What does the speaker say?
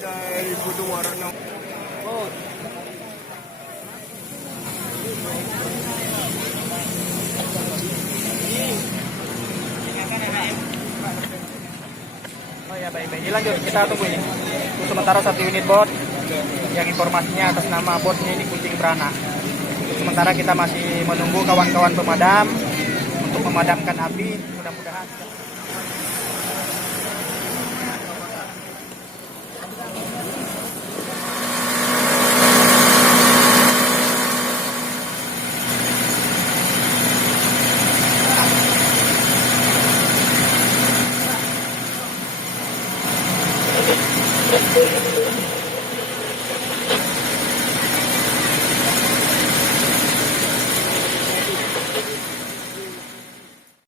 Dari Budu warna. Oh ya, baik-baik. Lanjut, kita tunggu ini. Sementara 1 unit bot yang informasinya atas nama botnya ini Kucing Brana. Sementara kita masih menunggu kawan-kawan pemadam untuk memadamkan api. Mudah-mudahan